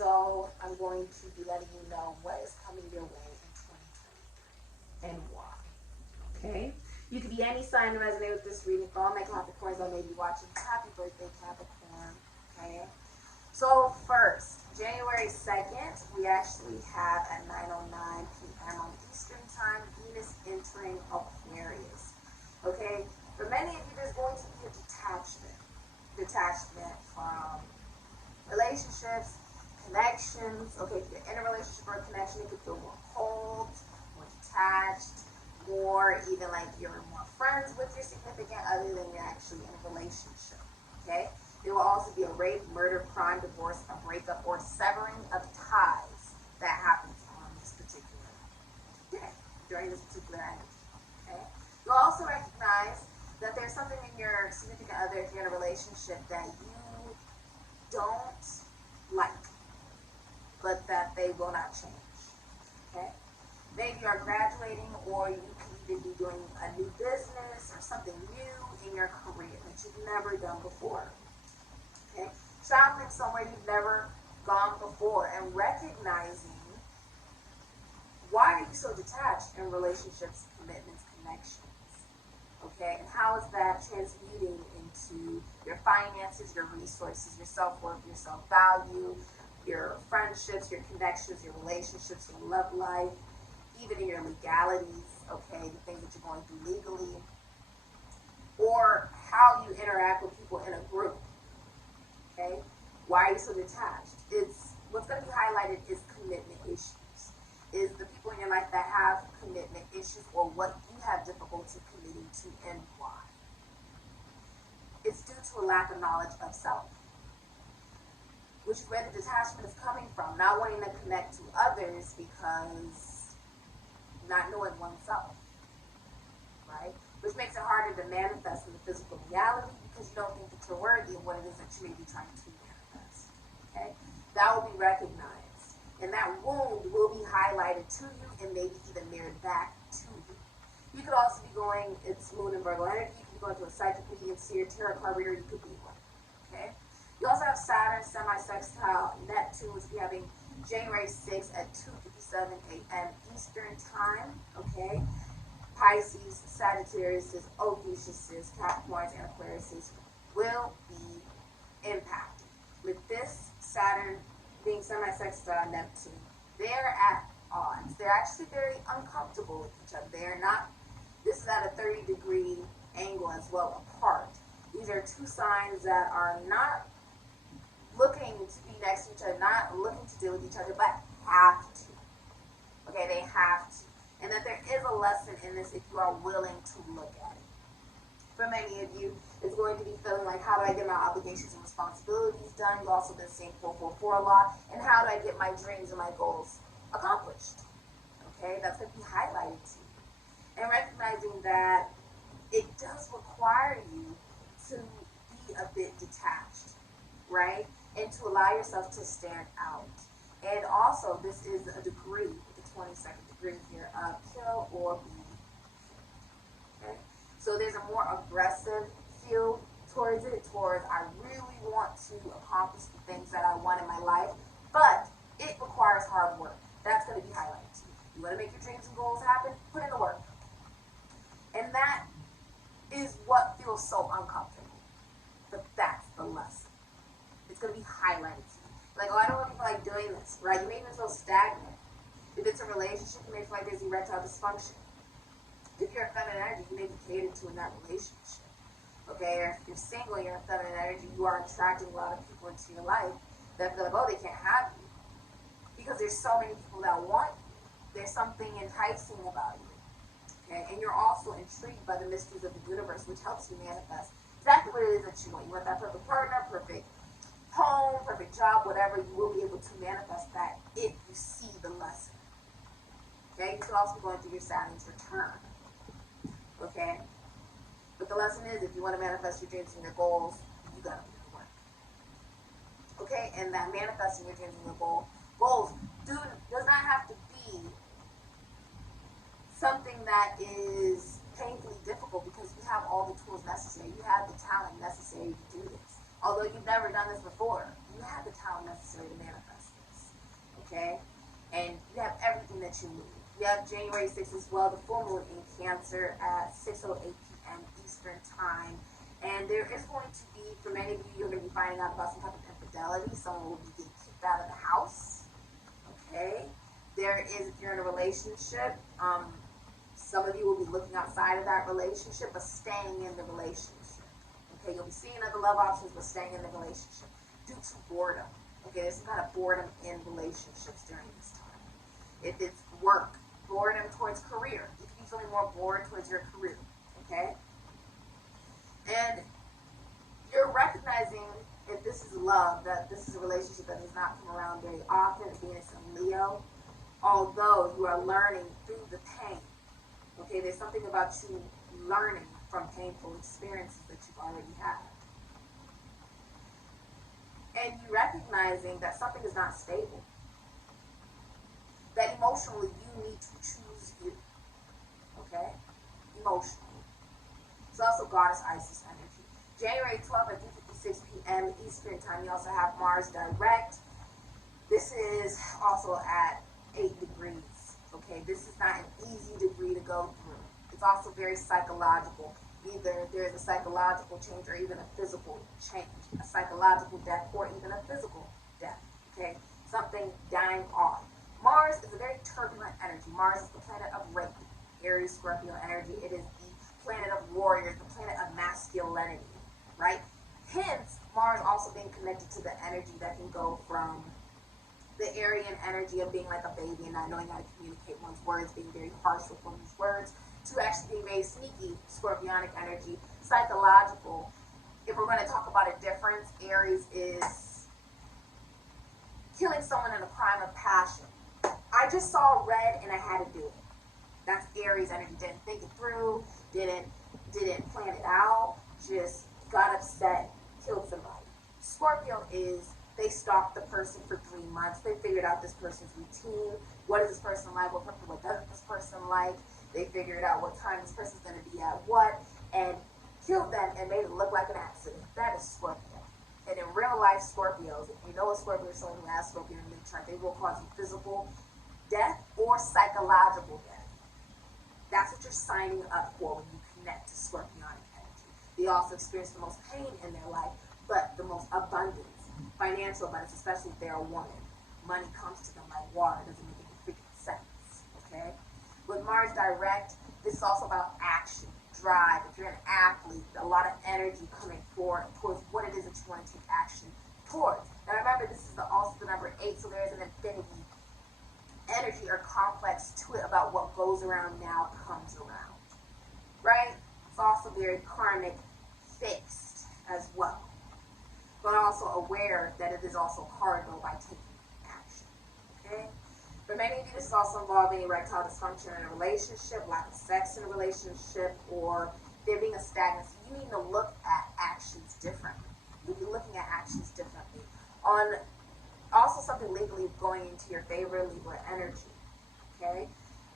So I'm going to be letting you know what is coming your way in 2023 and why. Okay? You could be any sign to resonate with this reading. For all my Capricorns that may be watching, happy birthday, Capricorn. Okay? So first, January 2nd, we actually have at 9:09 p.m. on Eastern Time, Venus entering Aquarius. Okay? For many of you, there's going to be a detachment from relationships, connections. Okay, if you're in a relationship or a connection, it could feel more cold, more detached, more even like you're more friends with your significant other than you're actually in a relationship. Okay? There will also be a rape, murder, crime, divorce, a breakup, or severing of ties that happens on this particular day, during this particular energy. Okay? You'll also recognize that there's something in your significant other, if you're in a relationship, that you don't like, but that they will not change. Okay? Maybe you are graduating, or you could even be doing a new business or something new in your career that you've never done before. Okay? Traveling somewhere you've never gone before and recognizing why are you so detached in relationships, commitments, connections. Okay? And how is that transmuting into your finances, your resources, your self-worth, your self-value, your friendships, your connections, your relationships, your love life, even in your legalities, okay, the things that you're going through legally, or how you interact with people in a group. Okay? Why are you so detached? It's what's going to be highlighted is commitment issues. Is the people in your life that have commitment issues, or what you have difficulty committing to and why. It's due to a lack of knowledge of self, which is where the detachment is coming from. Not wanting to connect to others because not knowing oneself, right? Which makes it harder to manifest in the physical reality because you don't think that you're worthy of what it is that you may be trying to manifest, okay? That will be recognized. And that wound will be highlighted to you and maybe even mirrored back to you. You could also be going, it's Moon and Virgo energy, you could be going to a psychic medium, Seer, tarot card reader, you could be one, okay? You also have Saturn, semi-sextile, Neptune, which will be having January 6th at 2:57 a.m. Eastern Time, okay? Pisces, Sagittarius, Occultist, Capricorns, and Aquarius will be impacted. With this Saturn being semi-sextile Neptune, they're at odds. They're actually very uncomfortable with each other. They're not, this is at a 30-degree angle as well apart. These are two signs that are not looking to be next to each other, not looking to deal with each other, but have to. Okay, they have to. And that there is a lesson in this if you are willing to look at it. For many of you, it's going to be feeling like, how do I get my obligations and responsibilities done? You've also been seeing 444 a lot. And how do I get my dreams and my goals accomplished? Okay, that's going to be highlighted to you. And recognizing that it does require you to be a bit detached, right? And to allow yourself to stand out. And also, this is a degree, the 22nd degree here, of kill or be killed. Okay? So there's a more aggressive feel towards it, towards I really want to accomplish the things that I want in my life, but it requires hard work. That's going to be highlighted to you. You want to make your dreams and goals happen? Put in the work. And that is what feels so uncomfortable. But that's the lesson. It's going to be highlighted to you. Like, oh, I don't really feel like doing this, right? You may even feel stagnant. If it's a relationship, you may feel like there's erectile dysfunction. If you're a feminine energy, you may be catered to in that relationship. Okay, or if you're single and you're a feminine energy, you are attracting a lot of people into your life that feel like, oh, they can't have you. Because there's so many people that want you. There's something enticing about you. Okay, and you're also intrigued by the mysteries of the universe, which helps you manifest exactly what it is that you want. You want that perfect partner, perfect home, perfect job, whatever. You will be able to manifest that if you see the lesson. Okay, you could also be going through your Saturn's return. Okay, but the lesson is, if you want to manifest your dreams and your goals, you gotta do the work. Okay, and that manifesting your dreams and your goals does not have to be something that is painfully difficult, because you have all the tools necessary. You have the talent necessary to do this. Although you've never done this before, you have the talent necessary to manifest this. okay? And you have everything that you need. You have January 6th as well, the full moon in Cancer at 6:08 p.m. Eastern Time. And there is going to be, for many of you, you're going to be finding out about some type of infidelity. Someone will be getting kicked out of the house, okay? There is, if you're in a relationship, some of you will be looking outside of that relationship, but staying in the relationship. Okay, you'll be seeing other love options, but staying in the relationship due to boredom. Okay, there's some kind of boredom in relationships during this time. If it's work, boredom towards career. You could be feeling more bored towards your career. Okay? And you're recognizing, if this is love, that this is a relationship that does not come around very often, Venus and Leo, although you are learning through the pain. Okay, there's something about you learning from painful experiences that you've already had. And you recognizing that something is not stable. That emotionally you need to choose you. Okay? Emotionally. It's also Goddess Isis energy. January 12th at 3:56 p.m. Eastern Time, you also have Mars direct. This is also at 8 degrees. Okay, this is not an easy degree to go through. It's also very psychological. Either there's a psychological change or even a physical change. A psychological death or even a physical death. Okay, something dying off. Mars is a very turbulent energy. Mars is the planet of rape, Aries, Scorpio energy. It is the planet of warriors, the planet of masculinity, right? Hence, Mars also being connected to the energy that can go from the Aryan energy of being like a baby and not knowing how to communicate one's words, being very harsh with one's words, to actually being very sneaky, Scorpionic energy, psychological. If we're going to talk about a difference, Aries is killing someone in a crime of passion. I just saw red and I had to do it. That's Aries energy. Didn't think it through, didn't plan it out, just got upset, killed somebody. Scorpio is, they stalked the person for 3 months. They figured out this person's routine. What is this person like? What doesn't this person like? They figured out what time this person's going to be at what, and killed them and made it look like an accident. That is Scorpio. And in real life, Scorpios, if you know a Scorpio or someone who has Scorpio in their chart, they will cause you physical death or psychological death. That's what you're signing up for when you connect to Scorpionic energy. They also experience the most pain in their life, but the most abundance, financial abundance, especially if they're a woman. Money comes to them like water. It doesn't make any freaking sense, okay? With Mars direct, this is also about action, drive. If you're an athlete, a lot of energy coming forward towards what it is that you want to take action towards. Now remember, this is also the number 8, so there is an infinity energy or complex to it about what goes around now comes around, right? It's also very karmic, fixed as well, but also aware that it is also hard though by taking action, okay? For many of you, this is also involving erectile dysfunction in a relationship, lack of sex in a relationship, or there being a stagnancy. You need to look at actions differently. You'll be looking at actions differently. On also something legally going into your favor, Libra energy, okay?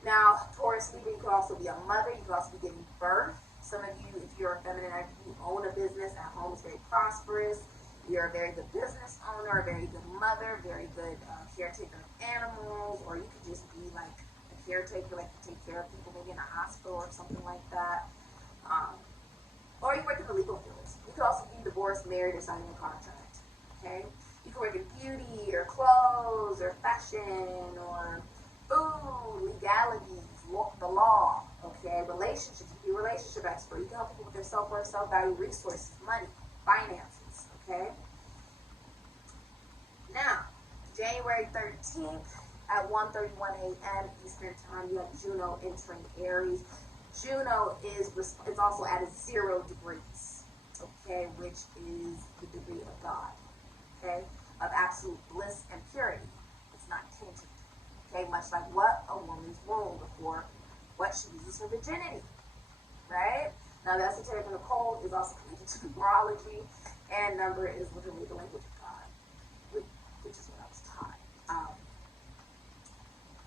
Now, Taurus, Libra, you could also be a mother. You could also be giving birth. Some of you, if you're a feminine energy, you own a business at home, it's very prosperous. You're a very good business owner, a very good mother, very good caretaker of animals, or you could just be like a caretaker, like you take care of people maybe in a hospital or something like that. Or you work in the legal fields. You could also be divorced, married, or signing a contract, okay? You can work in beauty, or clothes, or fashion, or food, legalities, the law, okay? Relationships, you can be a relationship expert. You can help people with their self-worth, self-value, resources, money, finances, okay? Now, January 13th at 1:31 a.m. Eastern Time, you have Juno entering Aries. Juno is also at 0 degrees, okay, which is the degree of God, okay, of absolute bliss and purity. It's not tainted, okay, much like what? A woman's womb before what she loses her virginity, right? Now, the esoteric and occult is also connected to numerology, and number is literally the language of God, which is what I was taught.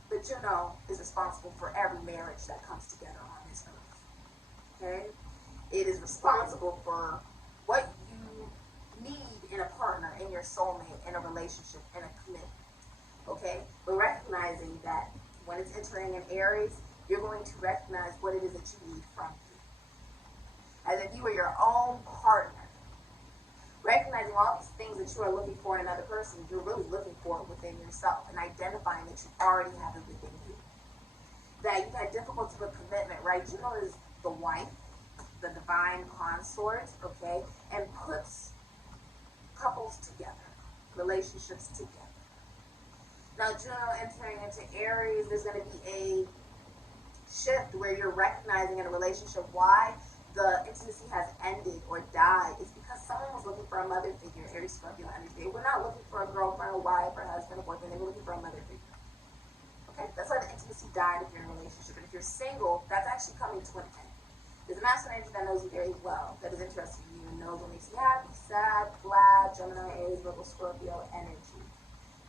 But Juno is responsible for every marriage that comes together on this earth, okay? It is responsible for what you need in a partner, in your soulmate, in a relationship, in a commitment, okay? but recognizing that when it's entering in Aries, you're going to recognize what it is that you need from you. As if you were your own partner. Recognizing all these things that you are looking for in another person, you're really looking for it within yourself, and identifying that you already have it within you. That you've had difficulty with commitment, right? Juno is the wife, the divine consort, okay, and puts couples together, relationships together. Now, Juno entering into Aries, there's going to be a shift where you're recognizing in a relationship why the intimacy has ended or died. It's because someone was looking for a mother figure, Aries, Scorpio energy. They were not looking for a girlfriend, a wife, or a husband, a boyfriend. They were looking for a mother figure. Okay, that's why the intimacy died if you're in a relationship. And if you're single, that's actually coming to an end. There's a masculine energy that knows you very well, that is interested in you and knows what makes you happy, sad, glad, Gemini, Aries, Virgo, Scorpio energy.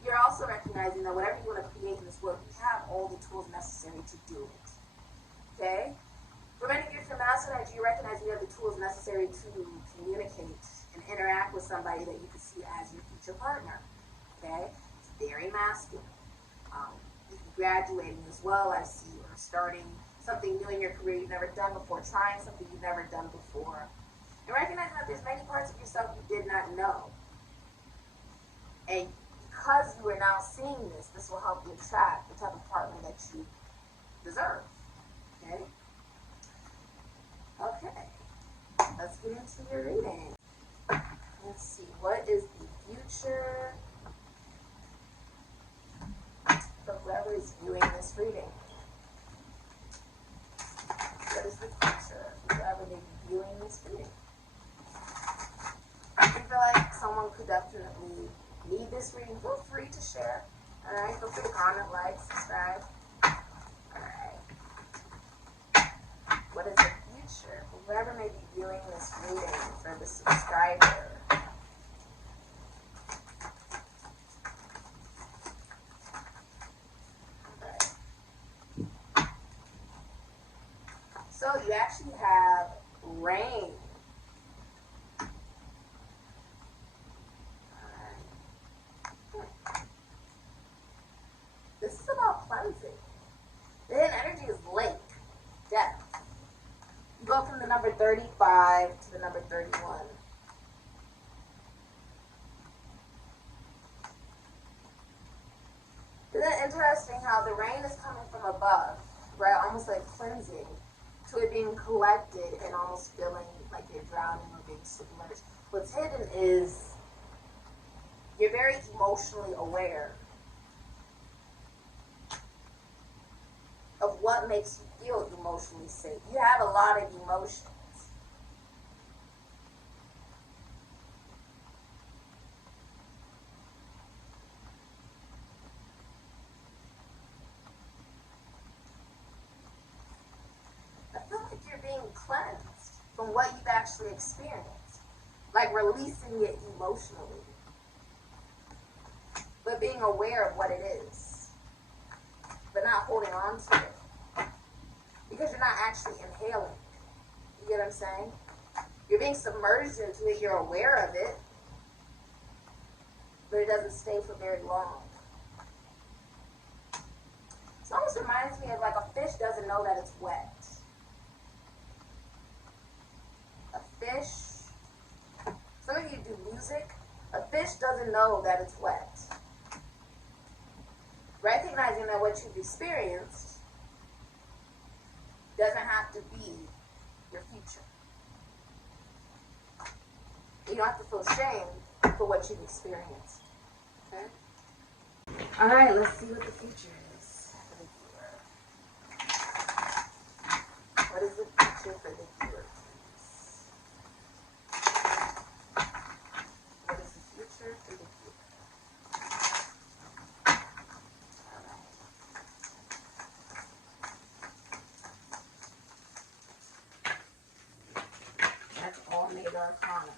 You're also recognizing that whatever you want to create in this world, you have all the tools necessary to do it. Okay? For many of you, if you're masculine energy, you recognize you have the tools necessary to communicate and interact with somebody that you can see as your future partner. Okay? It's very masculine. If you're graduating as well, I see, or starting something new in your career you've never done before, trying something you've never done before. And recognizing that there's many parts of yourself you did not know. And because you are now seeing this, this will help you attract the type of partner that you deserve. Okay? Okay. Let's get into your reading. Let's see. What is the future for whoever is viewing this reading? What is the future for whoever may be viewing this reading? If you feel like someone could definitely need this reading, feel free to share. Alright? Feel free to comment, like, subscribe. Alright. What is the future for whoever may be viewing this reading for the subscriber? So you actually have rain. This is about cleansing. The hidden energy is lake, death. You go from the number 35 to the number 31. Isn't it interesting how the rain is coming from above, right? Almost like cleansing, to it being collected and almost feeling like you're drowning or being submerged. What's hidden is you're very emotionally aware of what makes you feel emotionally safe. You have a lot of emotions. Being cleansed from what you've actually experienced, like releasing it emotionally, but being aware of what it is, but not holding on to it, because you're not actually inhaling. You get what I'm saying? You're being submerged into it, you're aware of it, but it doesn't stay for very long. It almost reminds me of like a fish doesn't know that it's wet. Fish, some of you do music, a fish doesn't know that it's wet. Recognizing that what you've experienced doesn't have to be your future. You don't have to feel shame for what you've experienced. Okay? Alright, let's see what the future is for the viewer. What is the future for the viewer? That's all major arcana.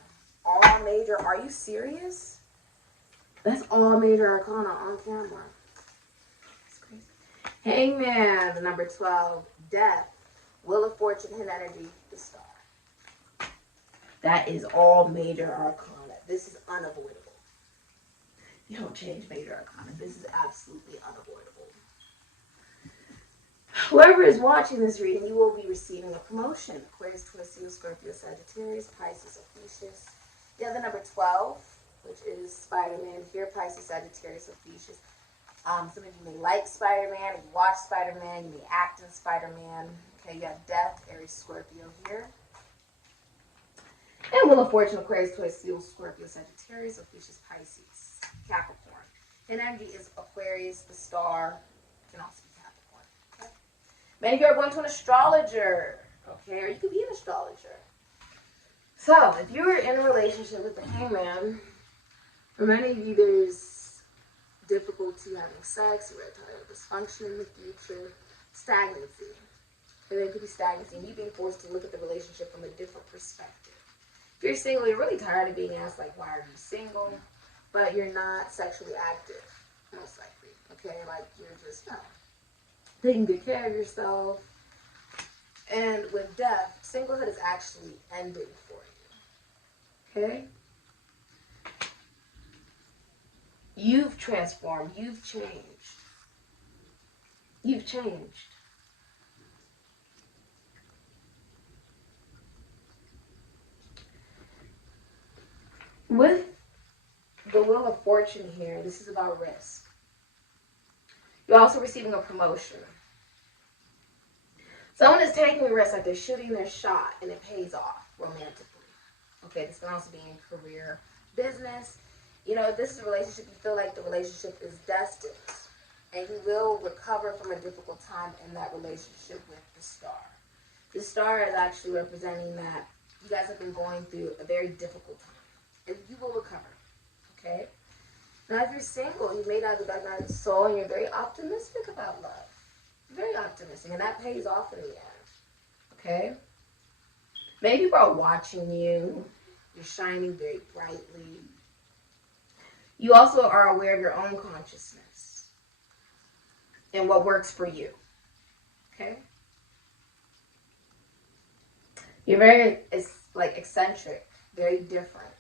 All major, are you serious? That's all major arcana on camera. That's crazy. Hangman, the number 12, death, wheel of fortune, hidden energy, the star. That is all major arcana. This is unavoidable. You don't change major arcana. This is absolutely unavoidable. Whoever is watching this reading, you will be receiving a promotion. Aquarius, Taurus, Leo, Scorpio, Sagittarius, Pisces, Ophiuchus. You have the number 12, which is Spider-Man here. Pisces, Sagittarius, Ophiuchus. Some of you may like Spider-Man. You watch Spider-Man. You may act in Spider-Man. Okay, you have Death, Aries, Scorpio here. And Wheel of Fortune, Aquarius, Taurus, Leo, Scorpio, Sagittarius, Ophiuchus, Pisces, Capricorn. And energy is Aquarius, the star, can also be Capricorn. Okay? Many of you are going to an astrologer, okay, or you could be an astrologer. So, if you're in a relationship with the hangman, for many of you, there's difficulty having sex, erectile dysfunction in the future, stagnancy. And there could be stagnancy, and you being forced to look at the relationship from a different perspective. If you're single, you're really tired of being asked, like, why are you single? But you're not sexually active, most likely. Okay, like, you're just, taking good care of yourself. And with death, singlehood is actually ending for you. Okay? You've transformed. You've changed. You've changed. With the Wheel of Fortune here, this is about risk. You're also receiving a promotion. Someone is taking a risk, like they're shooting their shot, and it pays off romantically. Okay, this can also be in career, business. You know, if this is a relationship, you feel like the relationship is destined. And you will recover from a difficult time in that relationship with the star. The star is actually representing that you guys have been going through a very difficult time. And you will recover, okay? Now, if you're single, you made out the dark night of the soul, and you're very optimistic about love. Very optimistic, and that pays off in the end, okay? Many people are watching you. You're shining very brightly. You also are aware of your own consciousness and what works for you, okay? You're very, like, eccentric, very different.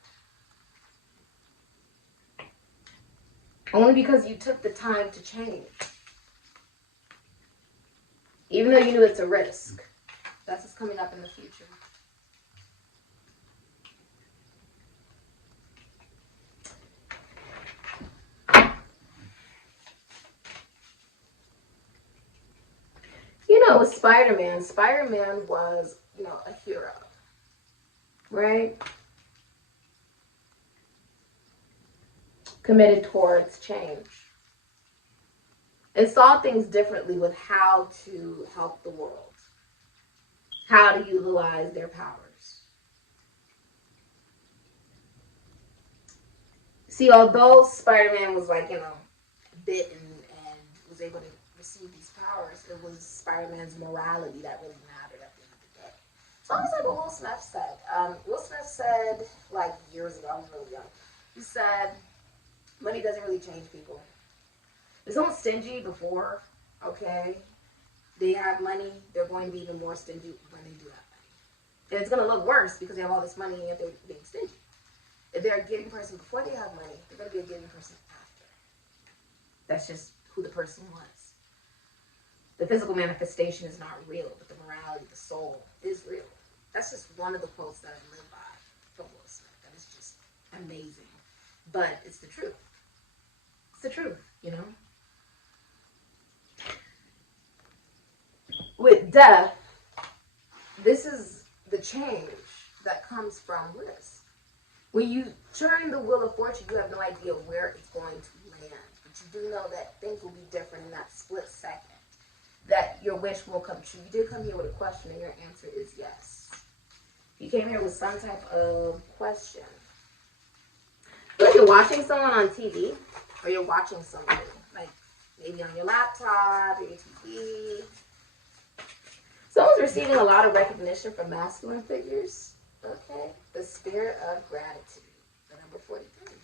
Only because you took the time to change. Even though you knew it's a risk. That's what's coming up in the future. You know, with Spider-Man, Spider-Man was, you know, a hero. Right? Committed towards change. And saw things differently with how to help the world. How to utilize their powers. See, although Spider-Man was like, you know, bitten and was able to receive these powers, it was Spider-Man's morality that really mattered at the end of the day. So almost like what Will Smith said. Will Smith said, like, years ago, I was really young, he said, money doesn't really change people. If someone's stingy before, okay, they have money, they're going to be even more stingy when they do have money. And it's going to look worse because they have all this money and yet they're being stingy. If they're a giving person before they have money, they're going to be a giving person after. That's just who the person was. The physical manifestation is not real, but the morality, the soul, is real. That's just one of the quotes that I live by from Will Smith. That is just amazing. But it's the truth. It's the truth, you know? With death, this is the change that comes from risk. When you turn the Wheel of Fortune, you have no idea where it's going to land. But you do know that things will be different in that split second. That your wish will come true. You did come here with a question, and your answer is yes. You came here with some type of question. If you're watching someone on TV, or you're watching somebody, like maybe on your laptop, or your TV, someone's receiving a lot of recognition from masculine figures. Okay, the spirit of gratitude, the number 43.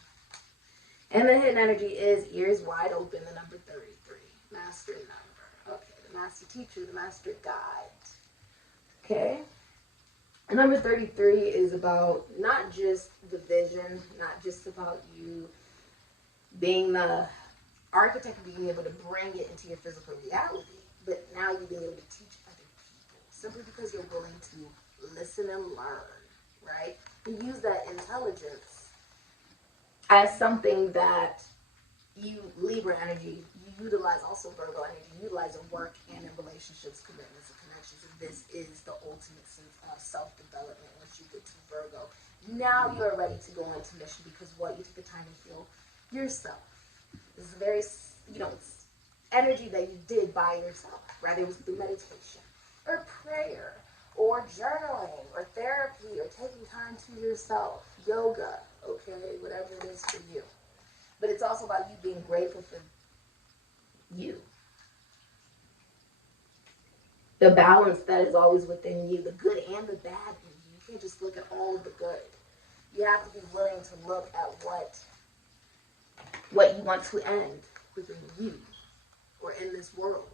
And the hidden energy is ears wide open, the number 33, master number. Okay, the master teacher, the master guide. Okay, and number 33 is about not just the vision, not just about you being the architect, being able to bring it into your physical reality, but now you're being able to teach other people simply because you're willing to listen and learn, right? And use that intelligence as something that you, Libra energy, you utilize, also Virgo energy, you utilize in work and in relationships, commitments, and connections. And this is the ultimate sense of self-development once you get to Virgo. Now you are ready to go into mission because what? You took the time to heal yourself. This is very, it's energy that you did by yourself, whether it was through meditation or prayer or journaling or therapy or taking time to yourself, yoga, okay, whatever it is for you. But it's also about you being grateful for you. The balance that is always within you, the good and the bad in you. You can't just look at all of the good. You have to be willing to look at what you want to end within you or in this world.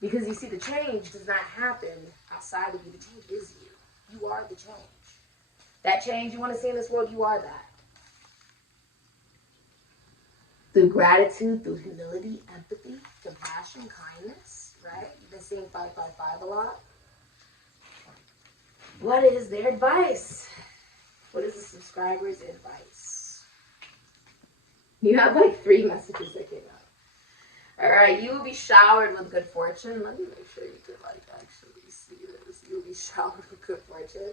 Because you see, the change does not happen outside of you. The change is you. You are the change. That change you want to see in this world, you are that. Through gratitude, through humility, empathy, compassion, kindness, right? You've been seeing 555 a lot. What is their advice? What is the subscriber's advice? You have like 3 messages that came out. All right, you will be showered with good fortune. Let me make sure you can like actually see this. You will be showered with good fortune.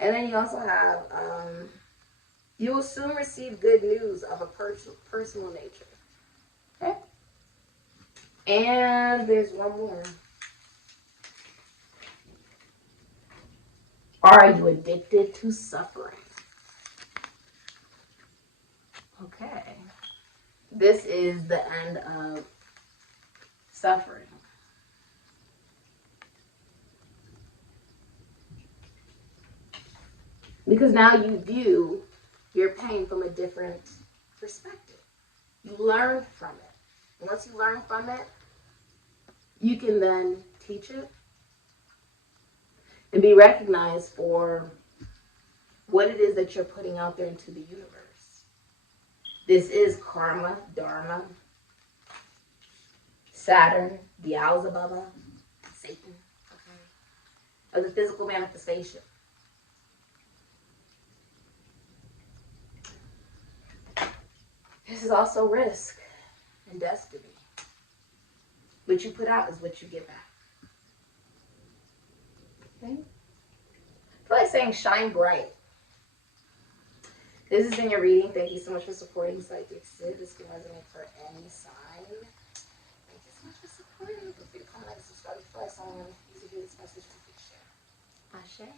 And then you also have, you will soon receive good news of a personal nature. Okay? And there's one more. Are you addicted to suffering? Okay. This is the end of suffering. Because now you view your pain from a different perspective. You learn from it. And once you learn from it, you can then teach it and be recognized for what it is that you're putting out there into the universe. This is karma, dharma, Saturn, Beelzebub, Satan, okay, of the physical manifestation. This is also risk and destiny. What you put out is what you get back. Okay? I feel like saying shine bright. This has been your reading. Thank you so much for supporting Sikiksyd. This can resonate for any sign. Thank you so much for supporting. Feel free to comment, like, subscribe, before I sign on. Easy to do this message. Share. Ashe.